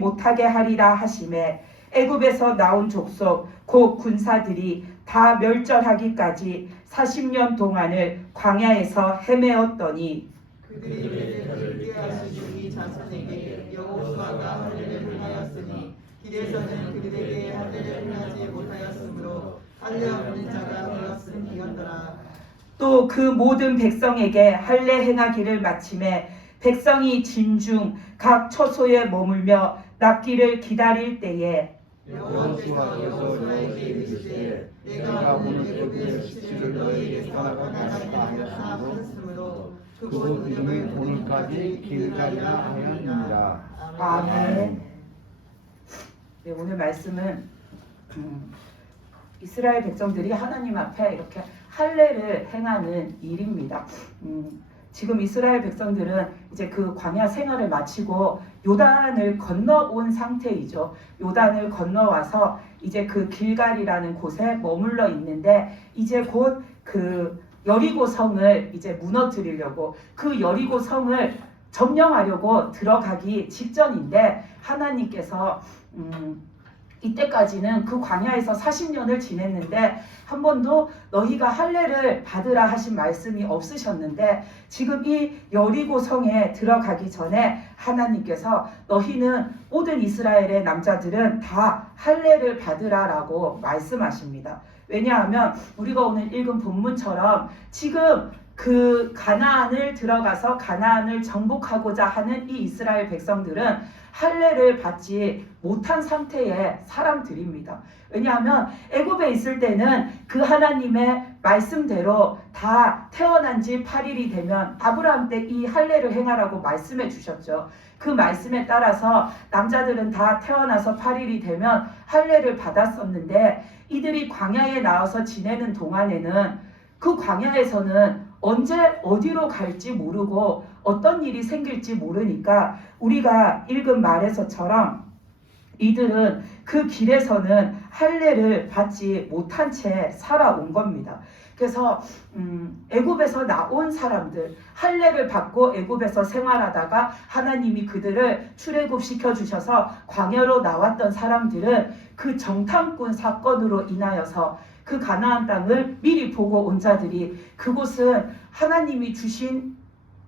못하게 하리라 하심에 애굽에서 나온 족속 곧 군사들이 다 멸절하기까지 40년 동안을 광야에서 헤매었더니 그들이 베델을 있게 하신 우리 자손에게 여호수아가 할례를 행하였으니 길에서는 그들에게 할례를 행하지 못하였으므로 할례 없는 자가 되었음이었더라. 또 그 모든 백성에게 할례 행하기를 마침에 백성이 진중 각 처소에 머물며 낫기를 기다릴 때에 여호와께서 여호수아에게 이르시되 내가 오늘 애굽의 수치를 너희에게서 떠나가겠다 하셨으므로 그곳 이름을 오늘까지 길갈이라 하였느니라. 아멘. 네, 오늘 말씀은 이스라엘 백성들이 하나님 앞에 이렇게 할례를 행하는 일입니다. 지금 이스라엘 백성들은 이제 그 광야 생활을 마치고 요단을 건너온 상태이죠. 요단을 건너와서 이제 그 길갈이라는 곳에 머물러 있는데 이제 곧 그 여리고 성을 이제 무너뜨리려고 그 여리고 성을 점령하려고 들어가기 직전인데 하나님께서 이때까지는 그 광야에서 40년을 지냈는데 한 번도 너희가 할례를 받으라 하신 말씀이 없으셨는데 지금 이 여리고 성에 들어가기 전에 하나님께서 너희는 모든 이스라엘의 남자들은 다 할례를 받으라라고 말씀하십니다. 왜냐하면 우리가 오늘 읽은 본문처럼 지금 그 가나안을 들어가서 가나안을 정복하고자 하는 이 이스라엘 백성들은 할례를 받지 못한 상태의 사람들입니다. 왜냐하면 애굽에 있을 때는 그 하나님의 말씀대로 다 태어난 지 8일이 되면 아브라함 때 이 할례를 행하라고 말씀해 주셨죠. 그 말씀에 따라서 남자들은 다 태어나서 8일이 되면 할례를 받았었는데 이들이 광야에 나와서 지내는 동안에는 그 광야에서는 언제 어디로 갈지 모르고 어떤 일이 생길지 모르니까 우리가 읽은 말에서처럼 이들은 그 길에서는 할례를 받지 못한 채 살아온 겁니다. 그래서 애굽에서 나온 사람들, 할례를 받고 애굽에서 생활하다가 하나님이 그들을 출애굽 시켜주셔서 광야로 나왔던 사람들은 그 정탐꾼 사건으로 인하여서 그 가나안 땅을 미리 보고 온 자들이 그곳은 하나님이 주신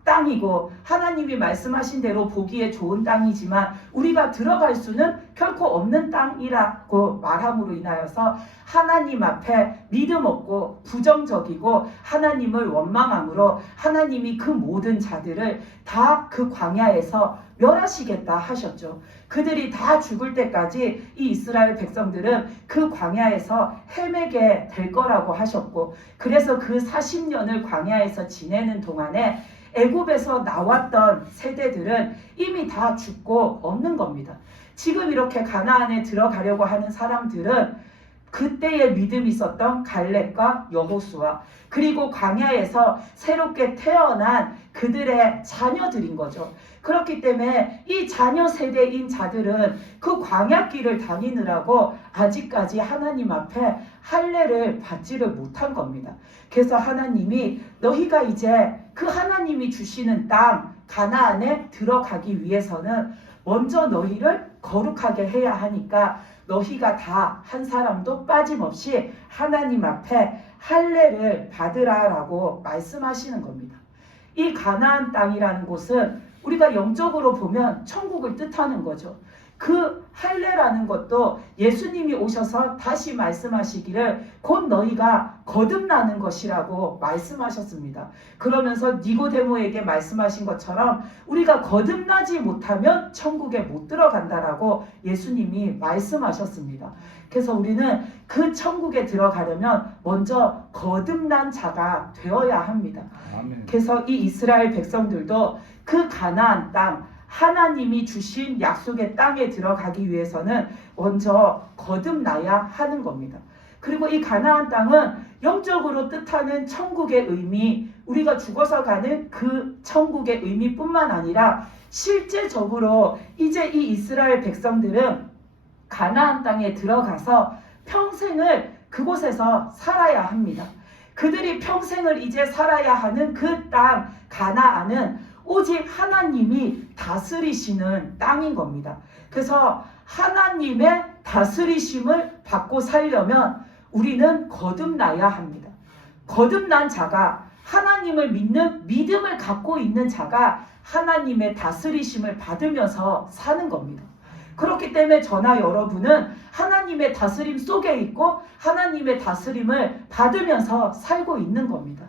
땅이고 하나님이 말씀하신 대로 보기에 좋은 땅이지만 우리가 들어갈 수는 결코 없는 땅이라고 말함으로 인하여서 하나님 앞에 믿음 없고 부정적이고 하나님을 원망함으로 하나님이 그 모든 자들을 다 그 광야에서 멸하시겠다 하셨죠. 그들이 다 죽을 때까지 이 이스라엘 백성들은 그 광야에서 헤매게 될 거라고 하셨고 그래서 그 40년을 광야에서 지내는 동안에 애굽에서 나왔던 세대들은 이미 다 죽고 없는 겁니다. 지금 이렇게 가나안에 들어가려고 하는 사람들은 그때의 믿음이 있었던 갈렙과 여호수아 그리고 광야에서 새롭게 태어난 그들의 자녀들인 거죠. 그렇기 때문에 이 자녀 세대인 자들은 그 광야길을 다니느라고 아직까지 하나님 앞에 할례를 받지를 못한 겁니다. 그래서 하나님이 너희가 이제 그 하나님이 주시는 땅 가나안에 들어가기 위해서는 먼저 너희를 거룩하게 해야 하니까 너희가 다 한 사람도 빠짐없이 하나님 앞에 할례를 받으라라고 말씀하시는 겁니다. 이 가나안 땅이라는 곳은 우리가 영적으로 보면 천국을 뜻하는 거죠. 그 할례라는 것도 예수님이 오셔서 다시 말씀하시기를 곧 너희가 거듭나는 것이라고 말씀하셨습니다. 그러면서 니고데모에게 말씀하신 것처럼 우리가 거듭나지 못하면 천국에 못 들어간다라고 예수님이 말씀하셨습니다. 그래서 우리는 그 천국에 들어가려면 먼저 거듭난 자가 되어야 합니다. 아멘. 그래서 이 이스라엘 백성들도 그 가나안 땅 하나님이 주신 약속의 땅에 들어가기 위해서는 먼저 거듭나야 하는 겁니다. 그리고 이 가나안 땅은 영적으로 뜻하는 천국의 의미, 우리가 죽어서 가는 그 천국의 의미뿐만 아니라 실제적으로 이제 이 이스라엘 백성들은 가나안 땅에 들어가서 평생을 그곳에서 살아야 합니다. 그들이 평생을 이제 살아야 하는 그 땅 가나안은 오직 하나님이 다스리시는 땅인 겁니다. 그래서 하나님의 다스리심을 받고 살려면 우리는 거듭나야 합니다. 거듭난 자가, 하나님을 믿는 믿음을 갖고 있는 자가 하나님의 다스리심을 받으면서 사는 겁니다. 그렇기 때문에 저나 여러분은 하나님의 다스림 속에 있고 하나님의 다스림을 받으면서 살고 있는 겁니다.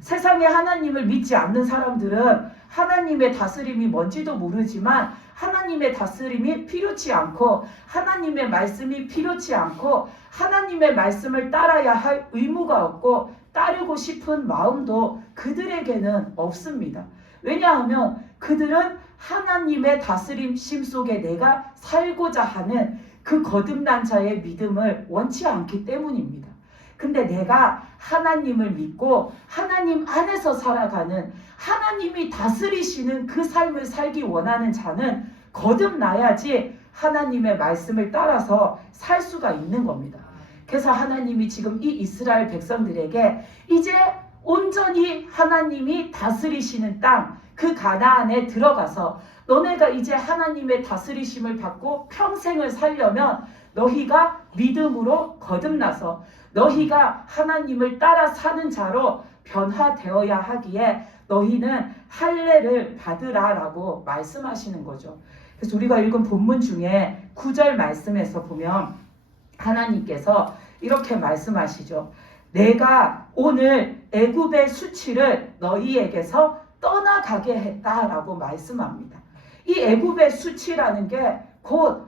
세상에 하나님을 믿지 않는 사람들은 하나님의 다스림이 뭔지도 모르지만 하나님의 다스림이 필요치 않고 하나님의 말씀이 필요치 않고 하나님의 말씀을 따라야 할 의무가 없고 따르고 싶은 마음도 그들에게는 없습니다. 왜냐하면 그들은 하나님의 다스림심 속에 내가 살고자 하는 그 거듭난 자의 믿음을 원치 않기 때문입니다. 근데 내가 하나님을 믿고 하나님 안에서 살아가는, 하나님이 다스리시는 그 삶을 살기 원하는 자는 거듭나야지 하나님의 말씀을 따라서 살 수가 있는 겁니다. 그래서 하나님이 지금 이 이스라엘 백성들에게 이제 온전히 하나님이 다스리시는 땅, 그 가나안에 들어가서 너네가 이제 하나님의 다스리심을 받고 평생을 살려면 너희가 믿음으로 거듭나서 너희가 하나님을 따라 사는 자로 변화되어야 하기에 너희는 할례를 받으라라고 말씀하시는 거죠. 그래서 우리가 읽은 본문 중에 9절 말씀에서 보면 하나님께서 이렇게 말씀하시죠. 내가 오늘 애굽의 수치를 너희에게서 떠나가게 했다라고 말씀합니다. 이 애굽의 수치라는 게 곧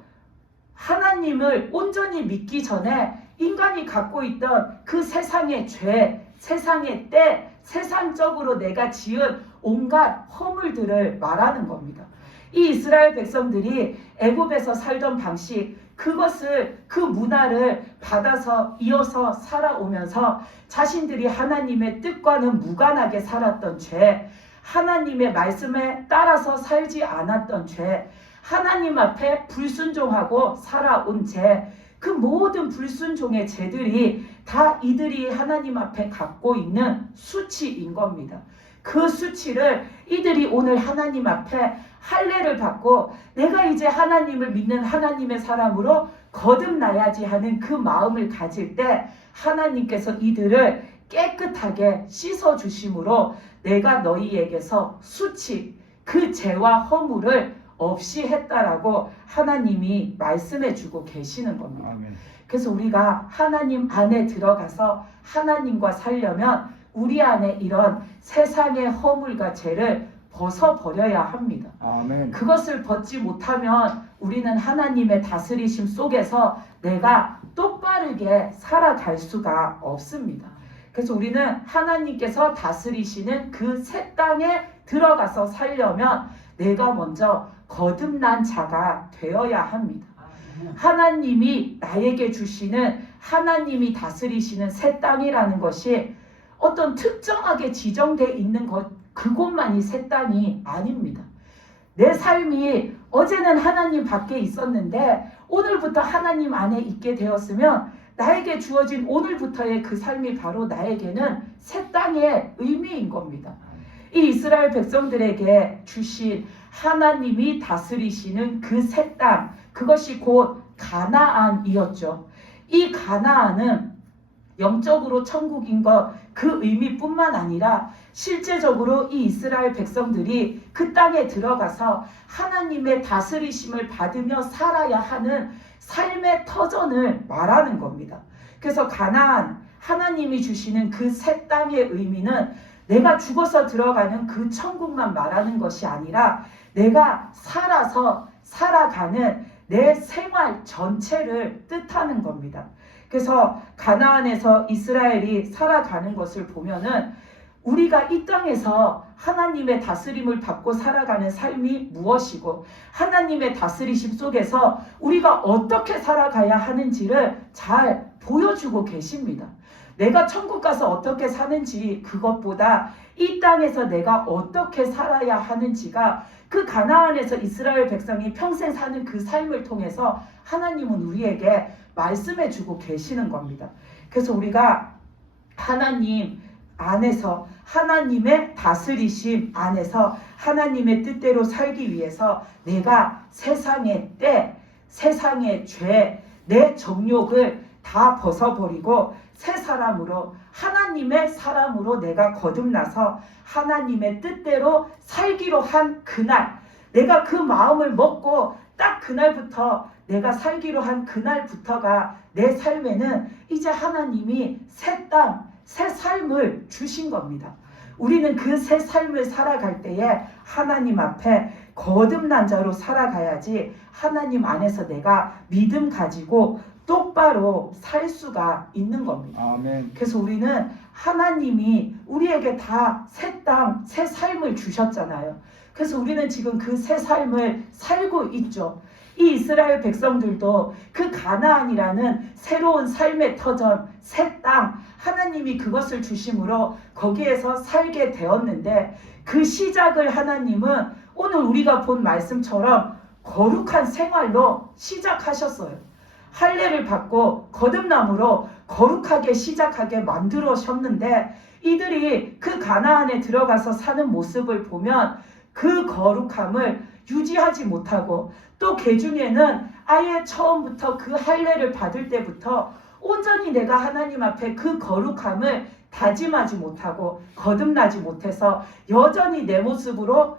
하나님을 온전히 믿기 전에 인간이 갖고 있던 그 세상의 죄, 세상의 때, 세상적으로 내가 지은 온갖 허물들을 말하는 겁니다. 이 이스라엘 백성들이 애굽에서 살던 방식, 그것을, 그 문화를 받아서 이어서 살아오면서 자신들이 하나님의 뜻과는 무관하게 살았던 죄, 하나님의 말씀에 따라서 살지 않았던 죄, 하나님 앞에 불순종하고 살아온 죄, 그 모든 불순종의 죄들이 다 이들이 하나님 앞에 갖고 있는 수치인 겁니다. 그 수치를 이들이 오늘 하나님 앞에 할례를 받고 내가 이제 하나님을 믿는 하나님의 사람으로 거듭나야지 하는 그 마음을 가질 때 하나님께서 이들을 깨끗하게 씻어주심으로 내가 너희에게서 수치, 그 죄와 허물을 없이 했다라고 하나님이 말씀해주고 계시는 겁니다. 아멘. 그래서 우리가 하나님 안에 들어가서 하나님과 살려면 우리 안에 이런 세상의 허물과 죄를 벗어버려야 합니다. 아멘. 그것을 벗지 못하면 우리는 하나님의 다스리심 속에서 내가 똑바르게 살아갈 수가 없습니다. 그래서 우리는 하나님께서 다스리시는 그 새 땅에 들어가서 살려면 내가 먼저 거듭난 자가 되어야 합니다. 하나님이 나에게 주시는, 하나님이 다스리시는 새 땅이라는 것이 어떤 특정하게 지정되어 있는 것, 그곳만이 새 땅이 아닙니다. 내 삶이 어제는 하나님 밖에 있었는데 오늘부터 하나님 안에 있게 되었으면 나에게 주어진 오늘부터의 그 삶이 바로 나에게는 새 땅의 의미인 겁니다. 이 이스라엘 백성들에게 주신 하나님이 다스리시는 그 새 땅, 그것이 곧 가나안이었죠. 이 가나안은 영적으로 천국인 것, 그 의미뿐만 아니라 실제적으로 이 이스라엘 백성들이 그 땅에 들어가서 하나님의 다스리심을 받으며 살아야 하는 삶의 터전을 말하는 겁니다. 그래서 가나안, 하나님이 주시는 그 새 땅의 의미는 내가 죽어서 들어가는 그 천국만 말하는 것이 아니라 내가 살아서 살아가는 내 생활 전체를 뜻하는 겁니다. 그래서 가나안에서 이스라엘이 살아가는 것을 보면은 우리가 이 땅에서 하나님의 다스림을 받고 살아가는 삶이 무엇이고 하나님의 다스리심 속에서 우리가 어떻게 살아가야 하는지를 잘 보여주고 계십니다. 내가 천국 가서 어떻게 사는지 그것보다 이 땅에서 내가 어떻게 살아야 하는지가 그 가나안에서 이스라엘 백성이 평생 사는 그 삶을 통해서 하나님은 우리에게 말씀해주고 계시는 겁니다. 그래서 우리가 하나님 안에서 하나님의 다스리심 안에서 하나님의 뜻대로 살기 위해서 내가 세상의 때, 세상의 죄, 내 정욕을 다 벗어버리고 새 사람으로 하나님의 사람으로 내가 거듭나서 하나님의 뜻대로 살기로 한 그날, 내가 그 마음을 먹고 딱 그날부터 내가 살기로 한 그날부터가 내 삶에는 이제 하나님이 새 땅, 새 삶을 주신 겁니다. 우리는 그 새 삶을 살아갈 때에 하나님 앞에 거듭난 자로 살아가야지 하나님 안에서 내가 믿음 가지고 똑바로 살 수가 있는 겁니다. 아멘. 그래서 우리는 하나님이 우리에게 다 새 땅, 새 삶을 주셨잖아요. 그래서 우리는 지금 그 새 삶을 살고 있죠. 이 이스라엘 백성들도 그 가나안이라는 새로운 삶의 터전, 새 땅, 하나님이 그것을 주심으로 거기에서 살게 되었는데 그 시작을 하나님은 오늘 우리가 본 말씀처럼 거룩한 생활로 시작하셨어요. 할례를 받고 거듭남으로 거룩하게 시작하게 만들어셨는데 이들이 그 가나안에 들어가서 사는 모습을 보면 그 거룩함을 유지하지 못하고 또 그중에는 아예 처음부터 그 할례를 받을 때부터 온전히 내가 하나님 앞에 그 거룩함을 다짐하지 못하고 거듭나지 못해서 여전히 내 모습으로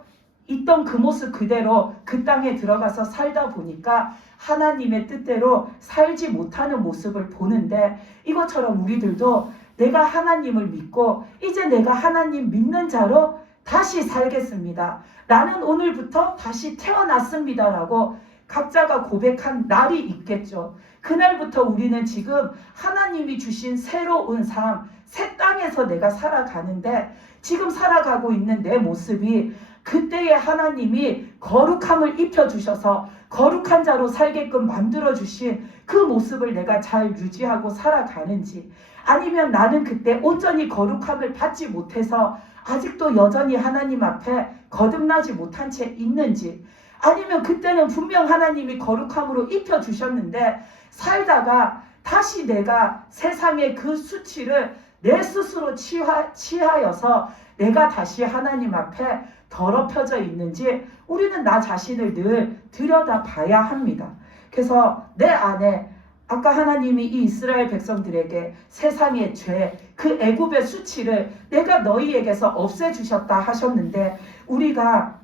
있던 그 모습 그대로 그 땅에 들어가서 살다 보니까 하나님의 뜻대로 살지 못하는 모습을 보는데 이것처럼 우리들도 내가 하나님을 믿고 이제 내가 하나님 믿는 자로 다시 살겠습니다. 나는 오늘부터 다시 태어났습니다라고 각자가 고백한 날이 있겠죠. 그날부터 우리는 지금 하나님이 주신 새로운 삶, 새 땅에서 내가 살아가는데 지금 살아가고 있는 내 모습이 그때에 하나님이 거룩함을 입혀주셔서 거룩한 자로 살게끔 만들어주신 그 모습을 내가 잘 유지하고 살아가는지 아니면 나는 그때 온전히 거룩함을 받지 못해서 아직도 여전히 하나님 앞에 거듭나지 못한 채 있는지 아니면 그때는 분명 하나님이 거룩함으로 입혀주셨는데 살다가 다시 내가 세상의 그 수치를 내 스스로 취하여서 내가 다시 하나님 앞에 더럽혀져 있는지 우리는 나 자신을 늘 들여다봐야 합니다. 그래서 내 안에 아까 하나님이 이 이스라엘 백성들에게 세상의 죄, 그 애굽의 수치를 내가 너희에게서 없애주셨다 하셨는데 우리가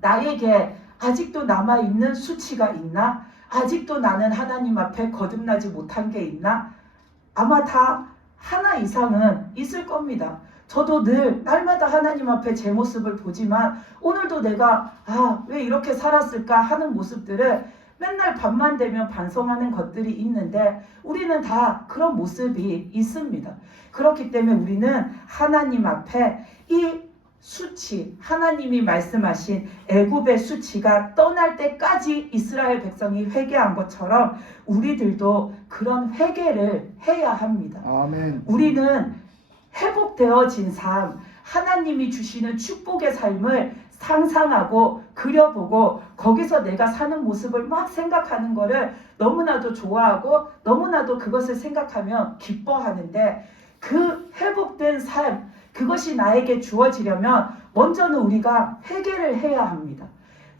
나에게 아직도 남아있는 수치가 있나? 아직도 나는 하나님 앞에 거듭나지 못한 게 있나? 아마 다 하나 이상은 있을 겁니다. 저도 늘 날마다 하나님 앞에 제 모습을 보지만 오늘도 내가 왜 이렇게 살았을까 하는 모습들을 맨날 밤만 되면 반성하는 것들이 있는데 우리는 다 그런 모습이 있습니다. 그렇기 때문에 우리는 하나님 앞에 이 수치, 하나님이 말씀하신 애굽의 수치가 떠날 때까지 이스라엘 백성이 회개한 것처럼 우리들도 그런 회개를 해야 합니다. 아멘. 우리는 회복되어진 삶, 하나님이 주시는 축복의 삶을 상상하고 그려보고 거기서 내가 사는 모습을 막 생각하는 거를 너무나도 좋아하고 너무나도 그것을 생각하면 기뻐하는데 그 회복된 삶, 그것이 나에게 주어지려면 먼저는 우리가 회개를 해야 합니다.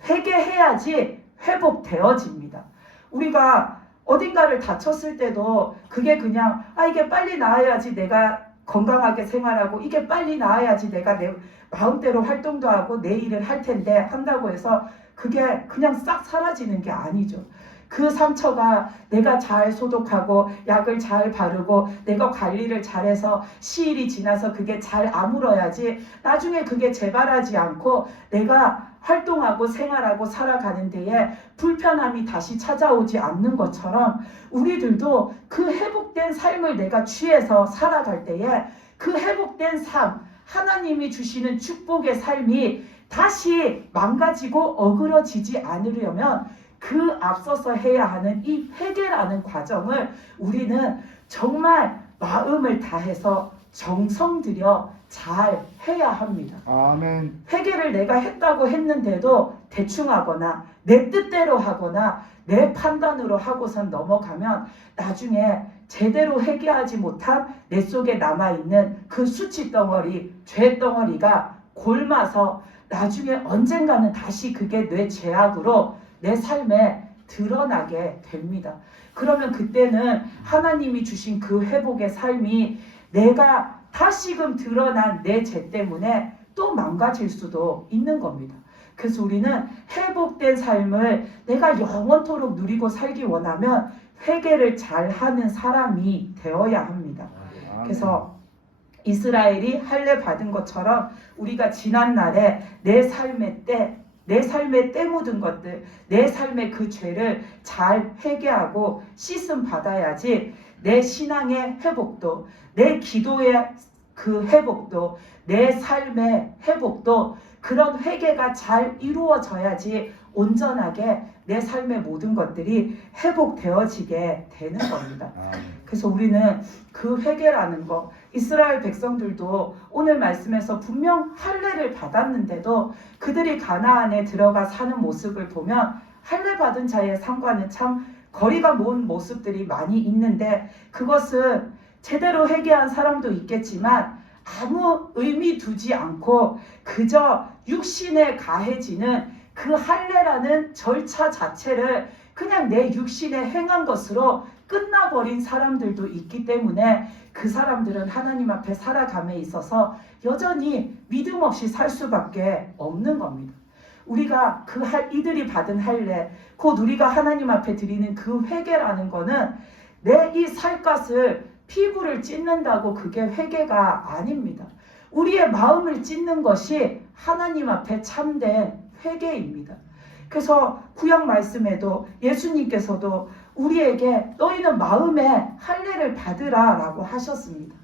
회개해야지 회복되어집니다. 우리가 어딘가를 다쳤을 때도 그게 그냥 이게 빨리 나아야지 내가 건강하게 생활하고 이게 빨리 나아야지 내가 내 마음대로 활동도 하고 내 일을 할 텐데 한다고 해서 그게 그냥 싹 사라지는 게 아니죠. 그 상처가 내가 잘 소독하고 약을 잘 바르고 내가 관리를 잘해서 시일이 지나서 그게 잘 아물어야지 나중에 그게 재발하지 않고 내가 활동하고 생활하고 살아가는 데에 불편함이 다시 찾아오지 않는 것처럼 우리들도 그 회복된 삶을 내가 취해서 살아갈 때에 그 회복된 삶, 하나님이 주시는 축복의 삶이 다시 망가지고 어그러지지 않으려면 그 앞서서 해야 하는 이 회개라는 과정을 우리는 정말 마음을 다해서 정성 들여 잘 해야 합니다. 아멘. 회개를 내가 했다고 했는데도 대충 하거나 내 뜻대로 하거나 내 판단으로 하고선 넘어가면 나중에 제대로 회개하지 못한 내 속에 남아있는 그 수치 덩어리, 죄 덩어리가 골마서 나중에 언젠가는 다시 그게 내 죄악으로 내 삶에 드러나게 됩니다. 그러면 그때는 하나님이 주신 그 회복의 삶이 내가 다시금 드러난 내 죄 때문에 또 망가질 수도 있는 겁니다. 그래서 우리는 회복된 삶을 내가 영원토록 누리고 살기 원하면 회개를 잘하는 사람이 되어야 합니다. 그래서 이스라엘이 할례 받은 것처럼 우리가 지난날에 내 삶의 때 묻은 것들, 내 삶의 그 죄를 잘 회개하고 씻음 받아야지 내 신앙의 회복도, 내 기도의 그 회복도, 내 삶의 회복도 그런 회개가 잘 이루어져야지 온전하게 내 삶의 모든 것들이 회복되어지게 되는 겁니다. 그래서 우리는 그 회개라는 거, 이스라엘 백성들도 오늘 말씀에서 분명 할례를 받았는데도 그들이 가나안에 들어가 사는 모습을 보면 할례 받은 자의 삶과는 참 거리가 먼 모습들이 많이 있는데 그것은 제대로 회개한 사람도 있겠지만 아무 의미 두지 않고 그저 육신에 가해지는 그 할례라는 절차 자체를 그냥 내 육신에 행한 것으로 끝나버린 사람들도 있기 때문에 그 사람들은 하나님 앞에 살아감에 있어서 여전히 믿음 없이 살 수밖에 없는 겁니다. 우리가 이들이 받은 할례, 곧 우리가 하나님 앞에 드리는 그 회개라는 거는 내 이 살갗을 피부를 찢는다고 그게 회개가 아닙니다. 우리의 마음을 찢는 것이 하나님 앞에 참된 회개입니다. 그래서 구약 말씀에도 예수님께서도 우리에게 너희는 마음에 할례를 받으라 라고 하셨습니다.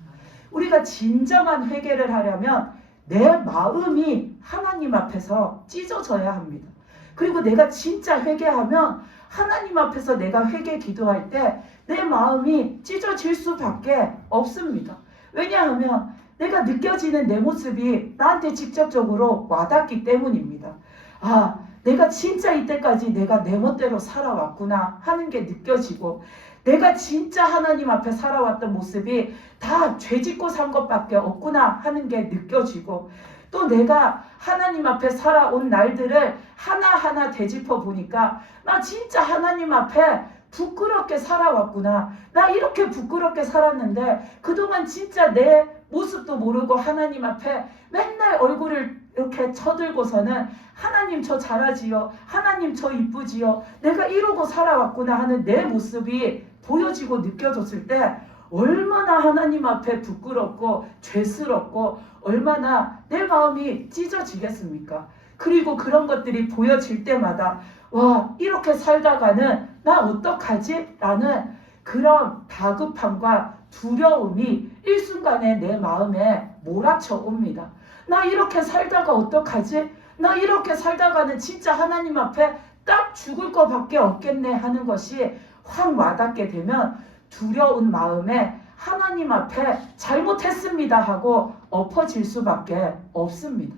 우리가 진정한 회개를 하려면 내 마음이 하나님 앞에서 찢어져야 합니다. 그리고 내가 진짜 회개하면 하나님 앞에서 내가 회개 기도할 때 내 마음이 찢어질 수밖에 없습니다. 왜냐하면 내가 느껴지는 내 모습이 나한테 직접적으로 와닿기 때문입니다. 아, 내가 진짜 이때까지 내가 내 멋대로 살아왔구나 하는 게 느껴지고 내가 진짜 하나님 앞에 살아왔던 모습이 다 죄짓고 산 것밖에 없구나 하는 게 느껴지고 또 내가 하나님 앞에 살아온 날들을 하나하나 되짚어 보니까 나 진짜 하나님 앞에 부끄럽게 살아왔구나. 나 이렇게 부끄럽게 살았는데 그동안 진짜 내 모습도 모르고 하나님 앞에 맨날 얼굴을 이렇게 쳐들고서는 하나님 저 잘하지요. 하나님 저 이쁘지요. 내가 이러고 살아왔구나 하는 내 모습이 보여지고 느껴졌을 때 얼마나 하나님 앞에 부끄럽고 죄스럽고 얼마나 내 마음이 찢어지겠습니까? 그리고 그런 것들이 보여질 때마다 와, 이렇게 살다가는 나 어떡하지? 라는 그런 다급함과 두려움이 일순간에 내 마음에 몰아쳐 옵니다. 나 이렇게 살다가 어떡하지? 나 이렇게 살다가는 진짜 하나님 앞에 딱 죽을 것밖에 없겠네 하는 것이 확 와닿게 되면 두려운 마음에 하나님 앞에 잘못했습니다 하고 엎어질 수밖에 없습니다.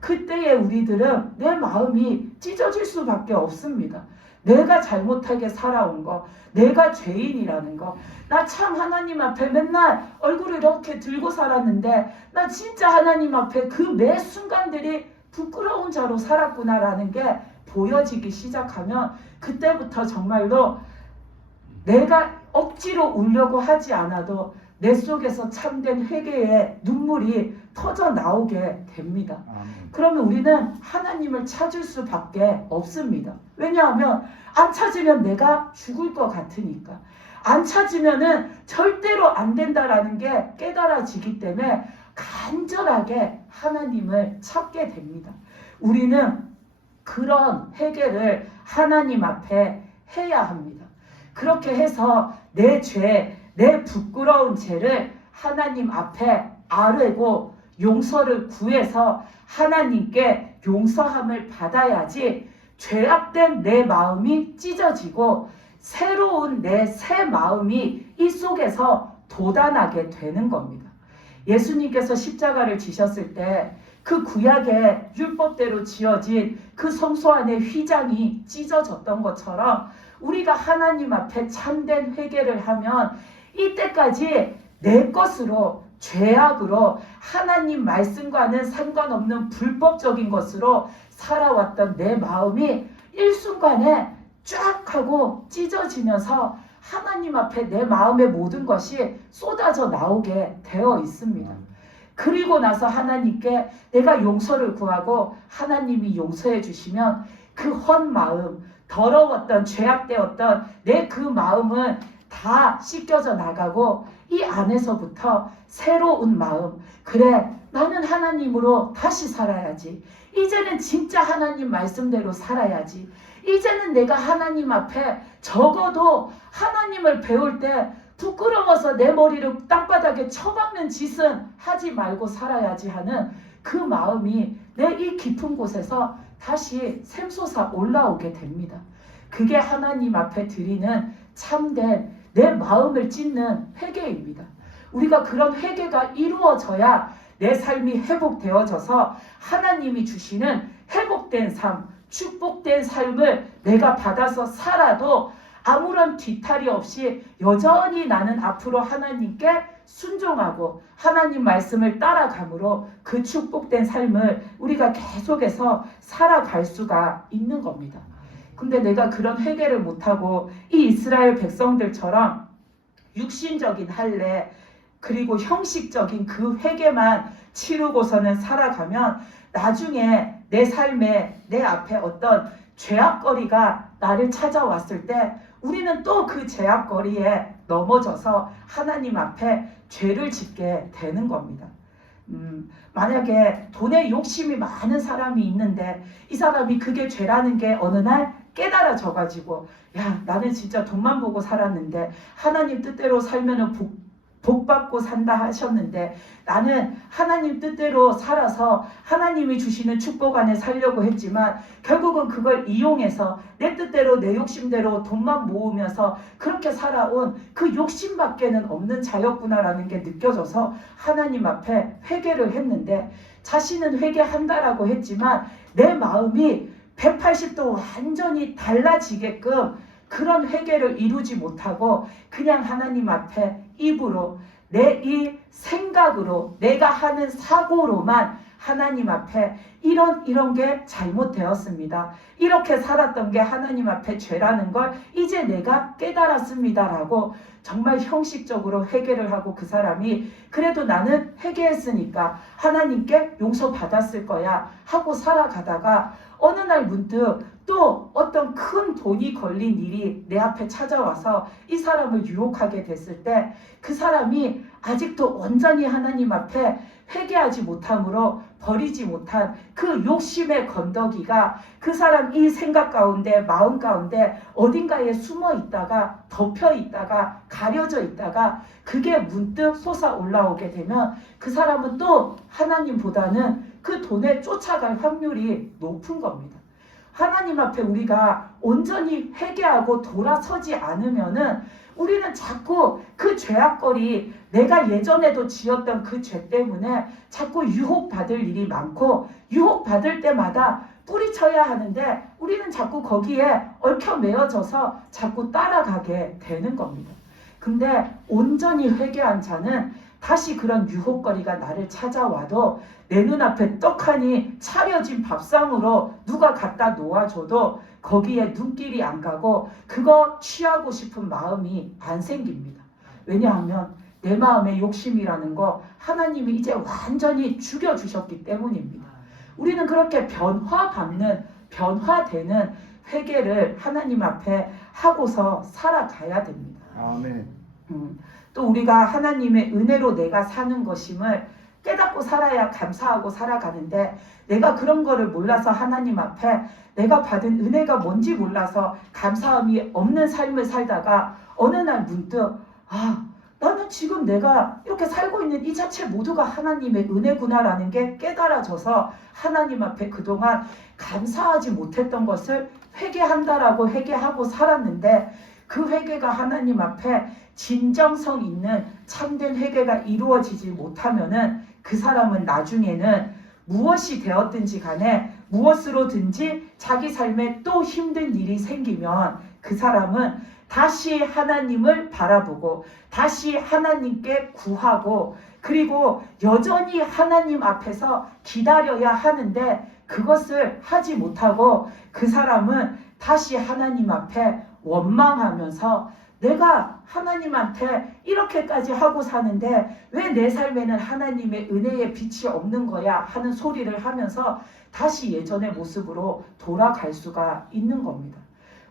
그때에 우리들은 내 마음이 찢어질 수밖에 없습니다. 내가 잘못하게 살아온 거, 내가 죄인이라는 거, 나 참 하나님 앞에 맨날 얼굴을 이렇게 들고 살았는데 나 진짜 하나님 앞에 그 매 순간들이 부끄러운 자로 살았구나라는 게 보여지기 시작하면 그때부터 정말로 내가 억지로 울려고 하지 않아도 내 속에서 참된 회개의 눈물이 터져 나오게 됩니다. 그러면 우리는 하나님을 찾을 수밖에 없습니다. 왜냐하면 안 찾으면 내가 죽을 것 같으니까. 안 찾으면은 절대로 안 된다라는 게 깨달아지기 때문에 간절하게 하나님을 찾게 됩니다. 우리는 그런 회개를 하나님 앞에 해야 합니다. 그렇게 해서 내 죄, 내 부끄러운 죄를 하나님 앞에 아뢰고 용서를 구해서 하나님께 용서함을 받아야지 죄악된 내 마음이 찢어지고 새로운 내 새 마음이 이 속에서 돋아나게 되는 겁니다. 예수님께서 십자가를 지셨을 때 그 구약의 율법대로 지어진 그 성소 안의 휘장이 찢어졌던 것처럼 우리가 하나님 앞에 참된 회개를 하면 이때까지 내 것으로 죄악으로 하나님 말씀과는 상관없는 불법적인 것으로 살아왔던 내 마음이 일순간에 쫙 하고 찢어지면서 하나님 앞에 내 마음의 모든 것이 쏟아져 나오게 되어 있습니다. 그리고 나서 하나님께 내가 용서를 구하고 하나님이 용서해 주시면 그 헛 마음, 더러웠던 죄악되었던 내 그 마음은 다 씻겨져 나가고 이 안에서부터 새로운 마음, 그래 나는 하나님으로 다시 살아야지. 이제는 진짜 하나님 말씀대로 살아야지. 이제는 내가 하나님 앞에 적어도 하나님을 배울 때 부끄러워서 내 머리를 땅바닥에 쳐박는 짓은 하지 말고 살아야지 하는 그 마음이 내 이 깊은 곳에서 다시 샘솟아 올라오게 됩니다. 그게 하나님 앞에 드리는 참된 내 마음을 찢는 회개입니다. 우리가 그런 회개가 이루어져야 내 삶이 회복되어져서 하나님이 주시는 회복된 삶, 축복된 삶을 내가 받아서 살아도 아무런 뒤탈이 없이 여전히 나는 앞으로 하나님께 순종하고 하나님 말씀을 따라감으로 그 축복된 삶을 우리가 계속해서 살아갈 수가 있는 겁니다. 근데 내가 그런 회개를 못하고 이 이스라엘 백성들처럼 육신적인 할례 그리고 형식적인 그 회개만 치르고서는 살아가면 나중에 내 삶에 내 앞에 어떤 죄악거리가 나를 찾아왔을 때 우리는 또 그 죄악거리에 넘어져서 하나님 앞에 죄를 짓게 되는 겁니다. 만약에 돈에 욕심이 많은 사람이 있는데 이 사람이 그게 죄라는 게 어느 날 깨달아져 가지고 야 나는 진짜 돈만 보고 살았는데 하나님 뜻대로 살면은 복 받고 산다 하셨는데 나는 하나님 뜻대로 살아서 하나님이 주시는 축복 안에 살려고 했지만 결국은 그걸 이용해서 내 뜻대로 내 욕심대로 돈만 모으면서 그렇게 살아온 그 욕심밖에는 없는 자였구나라는 게 느껴져서 하나님 앞에 회개를 했는데 자신은 회개한다라고 했지만 내 마음이 180도 완전히 달라지게끔 그런 회개를 이루지 못하고 그냥 하나님 앞에 입으로 내 이 생각으로 내가 하는 사고로만 하나님 앞에 이런 게 잘못되었습니다. 이렇게 살았던 게 하나님 앞에 죄라는 걸 이제 내가 깨달았습니다라고 정말 형식적으로 회개를 하고 그 사람이 그래도 나는 회개했으니까 하나님께 용서받았을 거야 하고 살아가다가 어느 날 문득 또 어떤 큰 돈이 걸린 일이 내 앞에 찾아와서 이 사람을 유혹하게 됐을 때 그 사람이 아직도 온전히 하나님 앞에 회개하지 못함으로 버리지 못한 그 욕심의 건더기가 그 사람 이 생각 가운데 마음 가운데 어딘가에 숨어 있다가 덮여 있다가 가려져 있다가 그게 문득 솟아 올라오게 되면 그 사람은 또 하나님보다는 그 돈에 쫓아갈 확률이 높은 겁니다. 하나님 앞에 우리가 온전히 회개하고 돌아서지 않으면은 우리는 자꾸 그 죄악거리 내가 예전에도 지었던 그 죄 때문에 자꾸 유혹받을 일이 많고 유혹받을 때마다 뿌리쳐야 하는데 우리는 자꾸 거기에 얽혀 매어져서 자꾸 따라가게 되는 겁니다. 근데 온전히 회개한 자는 다시 그런 유혹거리가 나를 찾아와도 내 눈앞에 떡하니 차려진 밥상으로 누가 갖다 놓아줘도 거기에 눈길이 안 가고 그거 취하고 싶은 마음이 안 생깁니다. 왜냐하면 내 마음의 욕심이라는 거 하나님이 이제 완전히 죽여주셨기 때문입니다. 우리는 그렇게 변화되는 회개를 하나님 앞에 하고서 살아가야 됩니다. 아멘. 또 우리가 하나님의 은혜로 내가 사는 것임을 깨닫고 살아야 감사하고 살아가는데 내가 그런 거를 몰라서 하나님 앞에 내가 받은 은혜가 뭔지 몰라서 감사함이 없는 삶을 살다가 어느 날 문득 나는 지금 내가 이렇게 살고 있는 이 자체 모두가 하나님의 은혜구나라는 게 깨달아져서 하나님 앞에 그동안 감사하지 못했던 것을 회개한다라고 회개하고 살았는데 그 회개가 하나님 앞에 진정성 있는 참된 회개가 이루어지지 못하면은 그 사람은 나중에는 무엇이 되었든지 간에 무엇으로든지 자기 삶에 또 힘든 일이 생기면 그 사람은 다시 하나님을 바라보고 다시 하나님께 구하고 그리고 여전히 하나님 앞에서 기다려야 하는데 그것을 하지 못하고 그 사람은 다시 하나님 앞에 원망하면서 내가 하나님한테 이렇게까지 하고 사는데 왜 내 삶에는 하나님의 은혜의 빛이 없는 거야 하는 소리를 하면서 다시 예전의 모습으로 돌아갈 수가 있는 겁니다.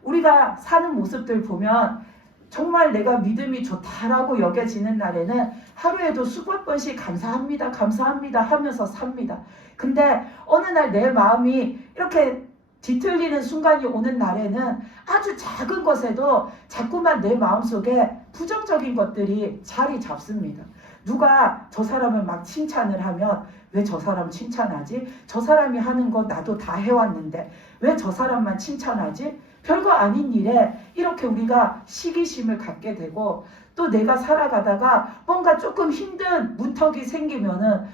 우리가 사는 모습들 보면 정말 내가 믿음이 좋다라고 여겨지는 날에는 하루에도 수백 번씩 감사합니다, 감사합니다 하면서 삽니다. 근데 어느 날 내 마음이 이렇게 뒤틀리는 순간이 오는 날에는 아주 작은 것에도 자꾸만 내 마음속에 부정적인 것들이 자리 잡습니다. 누가 저 사람을 막 칭찬을 하면 왜 저 사람 칭찬하지? 저 사람이 하는 거 나도 다 해왔는데 왜 저 사람만 칭찬하지? 별거 아닌 일에 이렇게 우리가 시기심을 갖게 되고 또 내가 살아가다가 뭔가 조금 힘든 문턱이 생기면은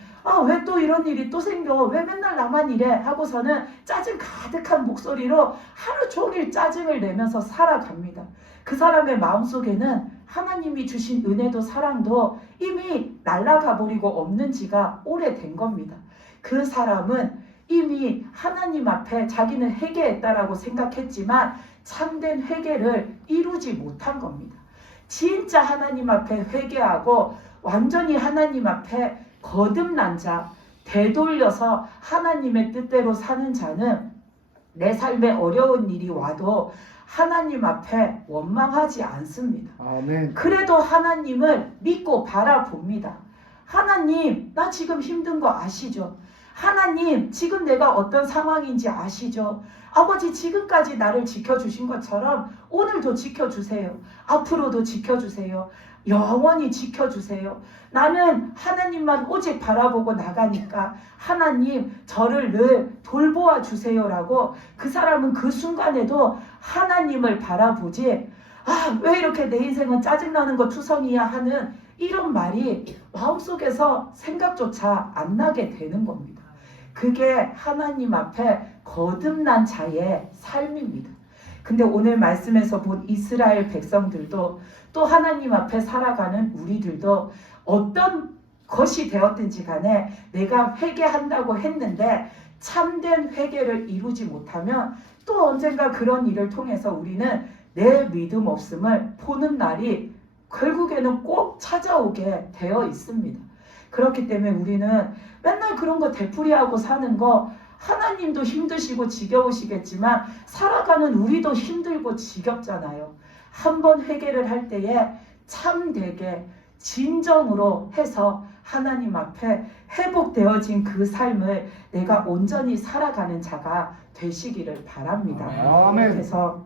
왜 또 이런 일이 또 생겨? 왜 맨날 나만 이래? 하고서는 짜증 가득한 목소리로 하루 종일 짜증을 내면서 살아갑니다. 그 사람의 마음속에는 하나님이 주신 은혜도 사랑도 이미 날아가 버리고 없는 지가 오래된 겁니다. 그 사람은 이미 하나님 앞에 자기는 회개했다라고 생각했지만 참된 회개를 이루지 못한 겁니다. 진짜 하나님 앞에 회개하고 완전히 하나님 앞에 거듭난 자, 되돌려서 하나님의 뜻대로 사는 자는 내 삶에 어려운 일이 와도 하나님 앞에 원망하지 않습니다. 아멘. 그래도 하나님을 믿고 바라봅니다. 하나님, 나 지금 힘든 거 아시죠? 하나님, 지금 내가 어떤 상황인지 아시죠? 아버지, 지금까지 나를 지켜주신 것처럼 오늘도 지켜주세요. 앞으로도 지켜주세요. 영원히 지켜주세요. 나는 하나님만 오직 바라보고 나가니까 하나님 저를 늘 돌보아 주세요라고 그 사람은 그 순간에도 하나님을 바라보지 왜 이렇게 내 인생은 짜증나는 거 투성이야 하는 이런 말이 마음속에서 생각조차 안 나게 되는 겁니다. 그게 하나님 앞에 거듭난 자의 삶입니다. 근데 오늘 말씀에서 본 이스라엘 백성들도 또 하나님 앞에 살아가는 우리들도 어떤 것이 되었든지 간에 내가 회개한다고 했는데 참된 회개를 이루지 못하면 또 언젠가 그런 일을 통해서 우리는 내 믿음 없음을 보는 날이 결국에는 꼭 찾아오게 되어 있습니다. 그렇기 때문에 우리는 맨날 그런 거 되풀이하고 사는 거 하나님도 힘드시고 지겨우시겠지만 살아가는 우리도 힘들고 지겹잖아요. 한번 회개를 할 때에 참되게 진정으로 해서 하나님 앞에 회복되어진 그 삶을 내가 온전히 살아가는 자가 되시기를 바랍니다. 아멘. 그래서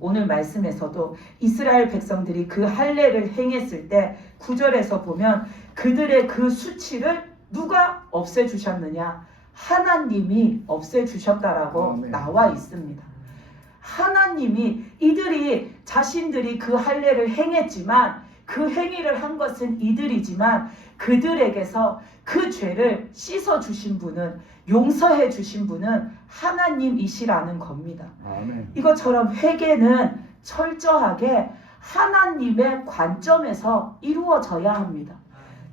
오늘 말씀에서도 이스라엘 백성들이 그 할례를 행했을 때 9절에서 보면 그들의 그 수치를 누가 없애주셨느냐? 하나님이 없애주셨다라고 아멘. 나와 있습니다. 하나님이 이들이 자신들이 그 할례를 행했지만 그 행위를 한 것은 이들이지만 그들에게서 그 죄를 씻어주신 분은 용서해 주신 분은 하나님이시라는 겁니다. 아멘. 이것처럼 회개는 철저하게 하나님의 관점에서 이루어져야 합니다.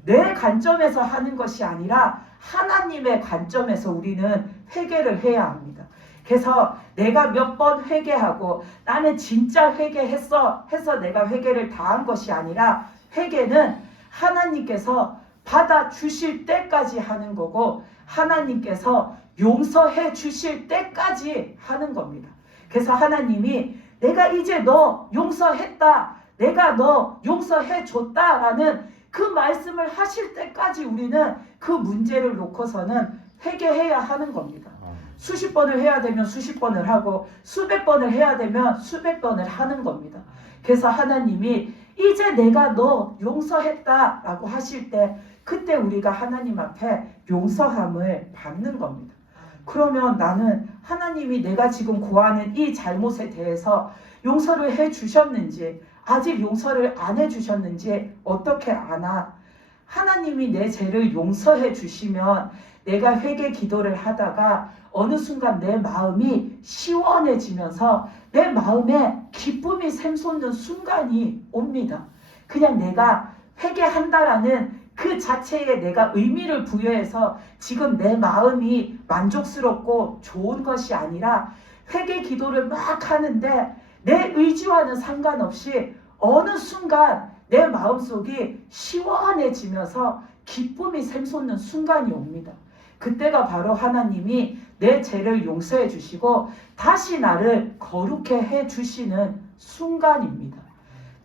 내 관점에서 하는 것이 아니라 하나님의 관점에서 우리는 회개를 해야 합니다. 그래서 내가 몇 번 회개하고 나는 진짜 회개했어 해서 내가 회개를 다 한 것이 아니라 회개는 하나님께서 받아주실 때까지 하는 거고 하나님께서 용서해 주실 때까지 하는 겁니다. 그래서 하나님이 내가 이제 너 용서했다, 내가 너 용서해 줬다라는 그 말씀을 하실 때까지 우리는 그 문제를 놓고서는 회개해야 하는 겁니다. 수십 번을 해야 되면 수십 번을 하고 수백 번을 해야 되면 수백 번을 하는 겁니다. 그래서 하나님이 이제 내가 너 용서했다라고 하실 때 그때 우리가 하나님 앞에 용서함을 받는 겁니다. 그러면 나는 하나님이 내가 지금 고하는 이 잘못에 대해서 용서를 해 주셨는지 아직 용서를 안 해 주셨는지 어떻게 아나? 하나님이 내 죄를 용서해 주시면 내가 회개 기도를 하다가 어느 순간 내 마음이 시원해지면서 내 마음에 기쁨이 샘솟는 순간이 옵니다. 그냥 내가 회개한다라는 그 자체에 내가 의미를 부여해서 지금 내 마음이 만족스럽고 좋은 것이 아니라 회개 기도를 막 하는데 내 의지와는 상관없이 어느 순간 내 마음속이 시원해지면서 기쁨이 샘솟는 순간이 옵니다. 그때가 바로 하나님이 내 죄를 용서해 주시고 다시 나를 거룩해 해 주시는 순간입니다.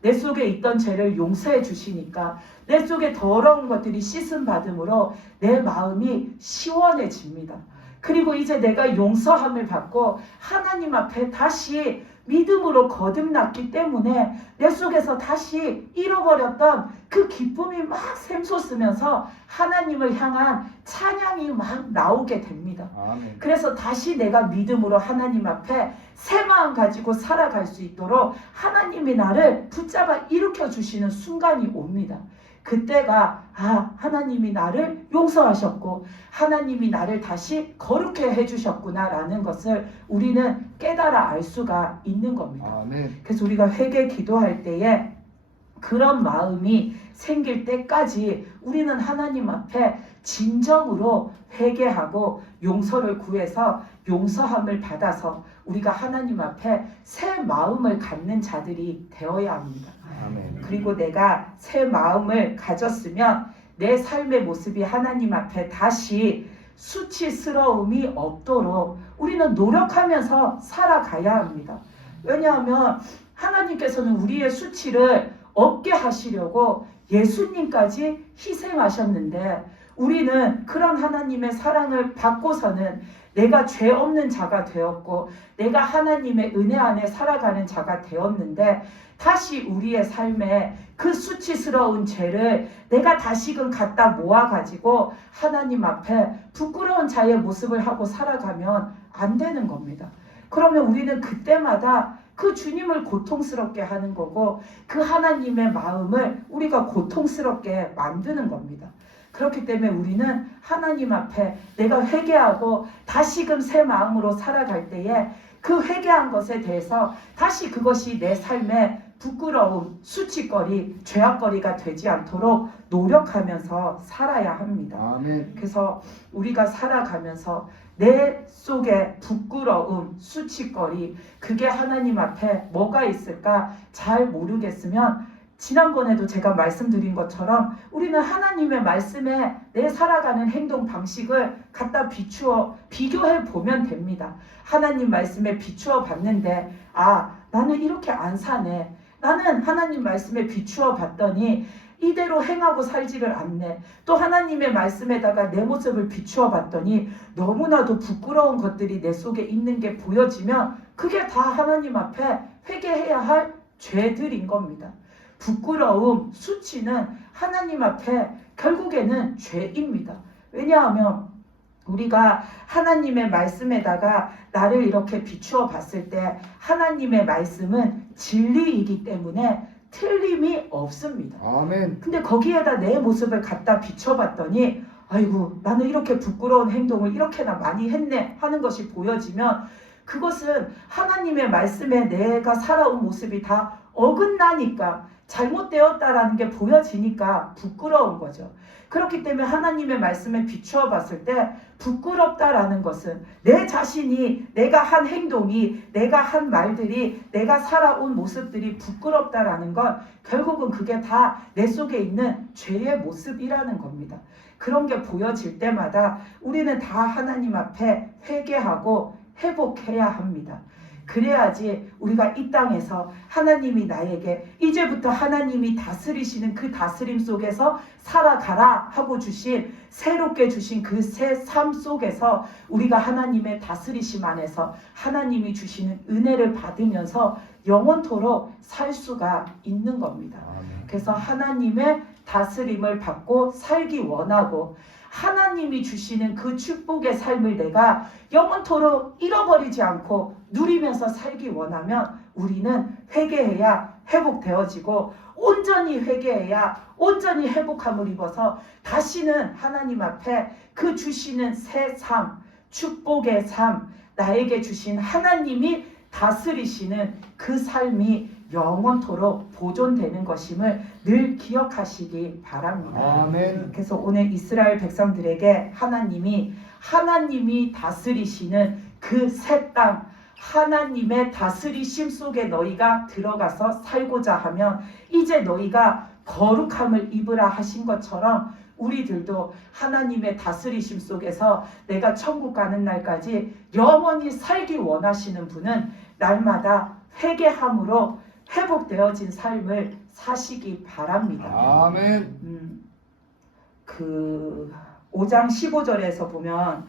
내 속에 있던 죄를 용서해 주시니까 내 속에 더러운 것들이 씻음 받음으로 내 마음이 시원해집니다. 그리고 이제 내가 용서함을 받고 하나님 앞에 다시 믿음으로 거듭났기 때문에 내 속에서 다시 잃어버렸던 그 기쁨이 막 샘솟으면서 하나님을 향한 찬양이 막 나오게 됩니다. 아멘. 그래서 다시 내가 믿음으로 하나님 앞에 새 마음 가지고 살아갈 수 있도록 하나님이 나를 붙잡아 일으켜 주시는 순간이 옵니다. 그때가 하나님이 나를 용서하셨고 하나님이 나를 다시 거룩해 해주셨구나 라는 것을 우리는 깨달아 알 수가 있는 겁니다. 아멘. 그래서 우리가 회개 기도할 때에 그런 마음이 생길 때까지 우리는 하나님 앞에 진정으로 회개하고 용서를 구해서 용서함을 받아서 우리가 하나님 앞에 새 마음을 갖는 자들이 되어야 합니다. 아멘. 그리고 내가 새 마음을 가졌으면 내 삶의 모습이 하나님 앞에 다시 수치스러움이 없도록 우리는 노력하면서 살아가야 합니다. 왜냐하면 하나님께서는 우리의 수치를 없게 하시려고 예수님까지 희생하셨는데 우리는 그런 하나님의 사랑을 받고서는 내가 죄 없는 자가 되었고 내가 하나님의 은혜 안에 살아가는 자가 되었는데 다시 우리의 삶에 그 수치스러운 죄를 내가 다시금 갖다 모아가지고 하나님 앞에 부끄러운 자의 모습을 하고 살아가면 안 되는 겁니다. 그러면 우리는 그때마다 그 주님을 고통스럽게 하는 거고 그 하나님의 마음을 우리가 고통스럽게 만드는 겁니다. 그렇기 때문에 우리는 하나님 앞에 내가 회개하고 다시금 새 마음으로 살아갈 때에 그 회개한 것에 대해서 다시 그것이 내 삶의 부끄러움, 수치거리, 죄악거리가 되지 않도록 노력하면서 살아야 합니다. 아멘. 그래서 우리가 살아가면서 내 속에 부끄러움, 수치거리, 그게 하나님 앞에 뭐가 있을까 잘 모르겠으면 지난번에도 제가 말씀드린 것처럼 우리는 하나님의 말씀에 내 살아가는 행동 방식을 갖다 비교해 보면 됩니다. 하나님 말씀에 비추어 봤는데 나는 이렇게 안 사네. 나는 하나님 말씀에 비추어 봤더니 이대로 행하고 살지를 않네. 또 하나님의 말씀에다가 내 모습을 비추어 봤더니 너무나도 부끄러운 것들이 내 속에 있는 게 보여지면 그게 다 하나님 앞에 회개해야 할 죄들인 겁니다. 부끄러움, 수치는 하나님 앞에 결국에는 죄입니다. 왜냐하면 우리가 하나님의 말씀에다가 나를 이렇게 비추어 봤을 때 하나님의 말씀은 진리이기 때문에 틀림이 없습니다. 아멘. 근데 거기에다 내 모습을 갖다 비춰봤더니 아이고 나는 이렇게 부끄러운 행동을 이렇게나 많이 했네 하는 것이 보여지면 그것은 하나님의 말씀에 내가 살아온 모습이 다 어긋나니까 잘못되었다라는 게 보여지니까 부끄러운 거죠. 그렇기 때문에 하나님의 말씀에 비추어 봤을 때 부끄럽다라는 것은 내 자신이 내가 한 행동이 내가 한 말들이 내가 살아온 모습들이 부끄럽다라는 건 결국은 그게 다 내 속에 있는 죄의 모습이라는 겁니다. 그런 게 보여질 때마다 우리는 다 하나님 앞에 회개하고 회복해야 합니다. 그래야지 우리가 이 땅에서 하나님이 나에게 이제부터 하나님이 다스리시는 그 다스림 속에서 살아가라 하고 주신 새롭게 주신 그 새 삶 속에서 우리가 하나님의 다스리심 안에서 하나님이 주시는 은혜를 받으면서 영원토록 살 수가 있는 겁니다. 그래서 하나님의 다스림을 받고 살기 원하고 하나님이 주시는 그 축복의 삶을 내가 영원토록 잃어버리지 않고 누리면서 살기 원하면 우리는 회개해야 회복되어지고 온전히 회개해야 온전히 회복함을 입어서 다시는 하나님 앞에 그 주시는 새 삶, 축복의 삶, 나에게 주신 하나님이 다스리시는 그 삶이 영원토록 보존되는 것임을 늘 기억하시기 바랍니다. 아멘. 그래서 오늘 이스라엘 백성들에게 하나님이 다스리시는 그 새 땅, 하나님의 다스리심 속에 너희가 들어가서 살고자 하면 이제 너희가 거룩함을 입으라 하신 것처럼 우리들도 하나님의 다스리심 속에서 내가 천국 가는 날까지 영원히 살기 원하시는 분은 날마다 회개함으로 회복되어진 삶을 사시기 바랍니다. 아멘. 그 5장 15절에서 보면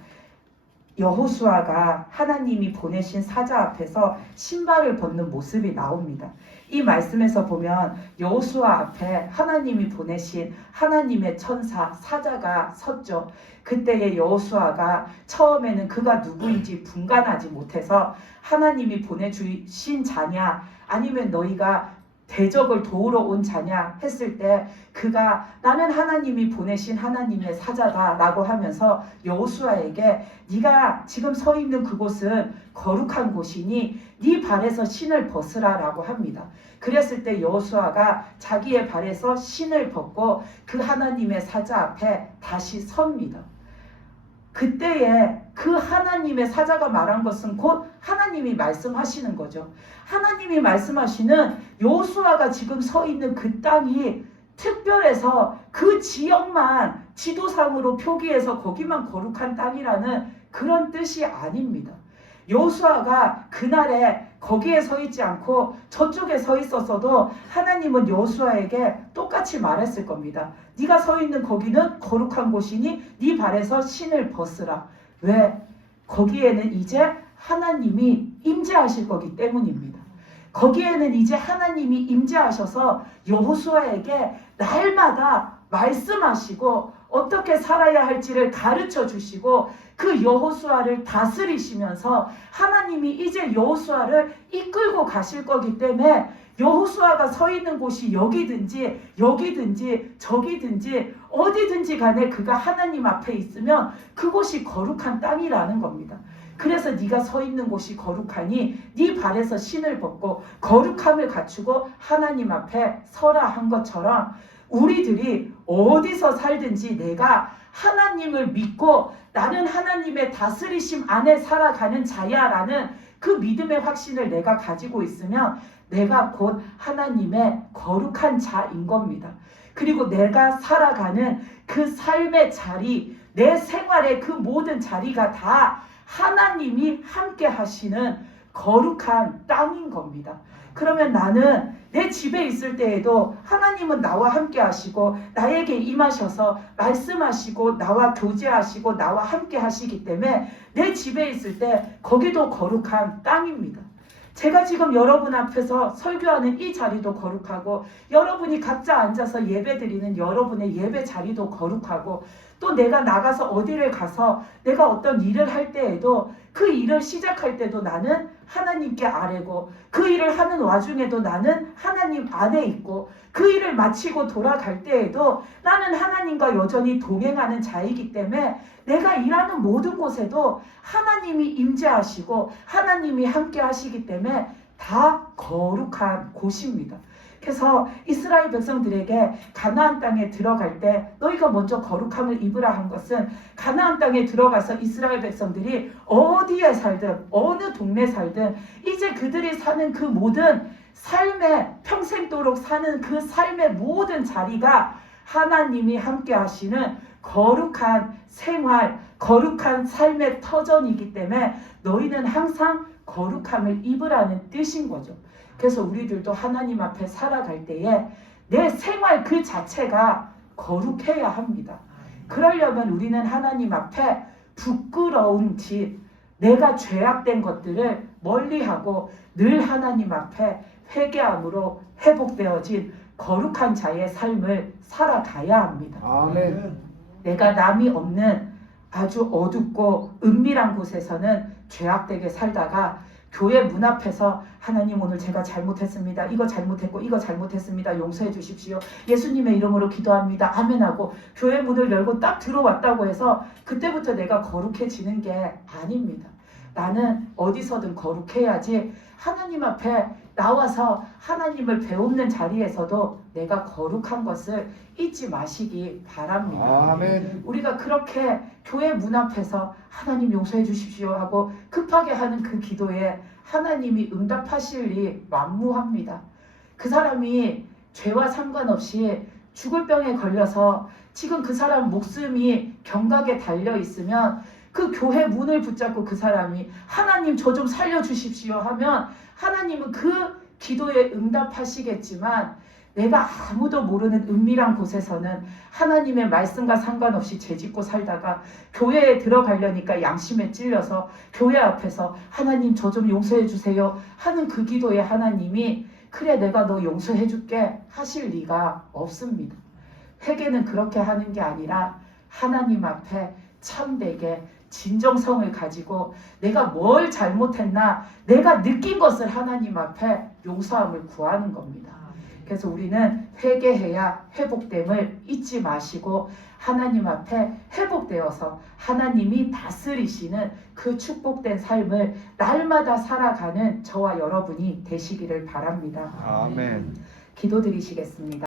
여호수아가 하나님이 보내신 사자 앞에서 신발을 벗는 모습이 나옵니다. 이 말씀에서 보면 여호수아 앞에 하나님이 보내신 하나님의 천사 사자가 섰죠. 그때의 여호수아가 처음에는 그가 누구인지 분간하지 못해서 하나님이 보내주신 자냐 아니면 너희가 대적을 도우러 온 자냐 했을 때 그가 나는 하나님이 보내신 하나님의 사자다라고 하면서 여호수아에게 네가 지금 서 있는 그곳은 거룩한 곳이니 네 발에서 신을 벗으라라고 합니다. 그랬을 때 여호수아가 자기의 발에서 신을 벗고 그 하나님의 사자 앞에 다시 섭니다. 그때에 그 하나님의 사자가 말한 것은 곧 하나님이 말씀하시는 거죠. 하나님이 말씀하시는 여호수아가 지금 서 있는 그 땅이 특별해서 그 지역만 지도상으로 표기해서 거기만 거룩한 땅이라는 그런 뜻이 아닙니다. 여호수아가 그날에 거기에 서 있지 않고 저쪽에 서 있었어도 하나님은 여호수아에게 똑같이 말했을 겁니다. 네가 서 있는 거기는 거룩한 곳이니 네 발에서 신을 벗으라. 왜? 거기에는 이제 하나님이 임재하실 거기 때문입니다. 거기에는 이제 하나님이 임재하셔서 여호수아에게 날마다 말씀하시고 어떻게 살아야 할지를 가르쳐 주시고 그 여호수아를 다스리시면서 하나님이 이제 여호수아를 이끌고 가실 거기 때문에 여호수아가 서 있는 곳이 여기든지 저기든지 어디든지 간에 그가 하나님 앞에 있으면 그곳이 거룩한 땅이라는 겁니다. 그래서 네가 서 있는 곳이 거룩하니 네 발에서 신을 벗고 거룩함을 갖추고 하나님 앞에 서라 한 것처럼 우리들이 어디서 살든지 내가 하나님을 믿고 나는 하나님의 다스리심 안에 살아가는 자야 라는 그 믿음의 확신을 내가 가지고 있으면 내가 곧 하나님의 거룩한 자인 겁니다. 그리고 내가 살아가는 그 삶의 자리, 내 생활의 그 모든 자리가 다 하나님이 함께 하시는 거룩한 땅인 겁니다. 그러면 나는 내 집에 있을 때에도 하나님은 나와 함께 하시고 나에게 임하셔서 말씀하시고 나와 교제하시고 나와 함께 하시기 때문에 내 집에 있을 때 거기도 거룩한 땅입니다. 제가 지금 여러분 앞에서 설교하는 이 자리도 거룩하고 여러분이 각자 앉아서 예배드리는 여러분의 예배 자리도 거룩하고 또 내가 나가서 어디를 가서 내가 어떤 일을 할 때에도 그 일을 시작할 때도 나는 하나님께 아뢰고 그 일을 하는 와중에도 나는 하나님 안에 있고 그 일을 마치고 돌아갈 때에도 나는 하나님과 여전히 동행하는 자이기 때문에 내가 일하는 모든 곳에도 하나님이 임재하시고 하나님이 함께 하시기 때문에 다 거룩한 곳입니다. 그래서 이스라엘 백성들에게 가나안 땅에 들어갈 때 너희가 먼저 거룩함을 입으라 한 것은 가나안 땅에 들어가서 이스라엘 백성들이 어디에 살든 어느 동네 살든 이제 그들이 사는 그 모든 삶의 평생도록 사는 그 삶의 모든 자리가 하나님이 함께 하시는 거룩한 생활, 거룩한 삶의 터전이기 때문에 너희는 항상 거룩함을 입으라는 뜻인 거죠. 그래서 우리들도 하나님 앞에 살아갈 때에 내 생활 그 자체가 거룩해야 합니다. 그러려면 우리는 하나님 앞에 부끄러운 짓, 내가 죄악된 것들을 멀리하고 늘 하나님 앞에 회개함으로 회복되어진 거룩한 자의 삶을 살아가야 합니다. 아멘. 내가 남이 없는 아주 어둡고 은밀한 곳에서는 죄악되게 살다가 교회 문 앞에서 하나님 오늘 제가 잘못했습니다. 이거 잘못했고 이거 잘못했습니다. 용서해 주십시오. 예수님의 이름으로 기도합니다. 아멘하고 교회 문을 열고 딱 들어왔다고 해서 그때부터 내가 거룩해지는 게 아닙니다. 나는 어디서든 거룩해야지 하나님 앞에 나와서 하나님을 배우는 자리에서도 내가 거룩한 것을 잊지 마시기 바랍니다. 아멘. 우리가 그렇게 교회 문 앞에서 하나님 용서해 주십시오 하고 급하게 하는 그 기도에 하나님이 응답하실 리 만무합니다. 그 사람이 죄와 상관없이 죽을 병에 걸려서 지금 그 사람 목숨이 경각에 달려 있으면 그 교회 문을 붙잡고 그 사람이 하나님 저 좀 살려주십시오 하면 하나님은 그 기도에 응답하시겠지만 내가 아무도 모르는 은밀한 곳에서는 하나님의 말씀과 상관없이 죄짓고 살다가 교회에 들어가려니까 양심에 찔려서 교회 앞에서 하나님 저 좀 용서해 주세요 하는 그 기도에 하나님이 그래 내가 너 용서해 줄게 하실 리가 없습니다. 회개는 그렇게 하는 게 아니라 하나님 앞에 참되게 진정성을 가지고 내가 뭘 잘못했나 내가 느낀 것을 하나님 앞에 용서함을 구하는 겁니다. 그래서 우리는 회개해야 회복됨을 잊지 마시고 하나님 앞에 회복되어서 하나님이 다스리시는 그 축복된 삶을 날마다 살아가는 저와 여러분이 되시기를 바랍니다. 아멘. 기도드리시겠습니다.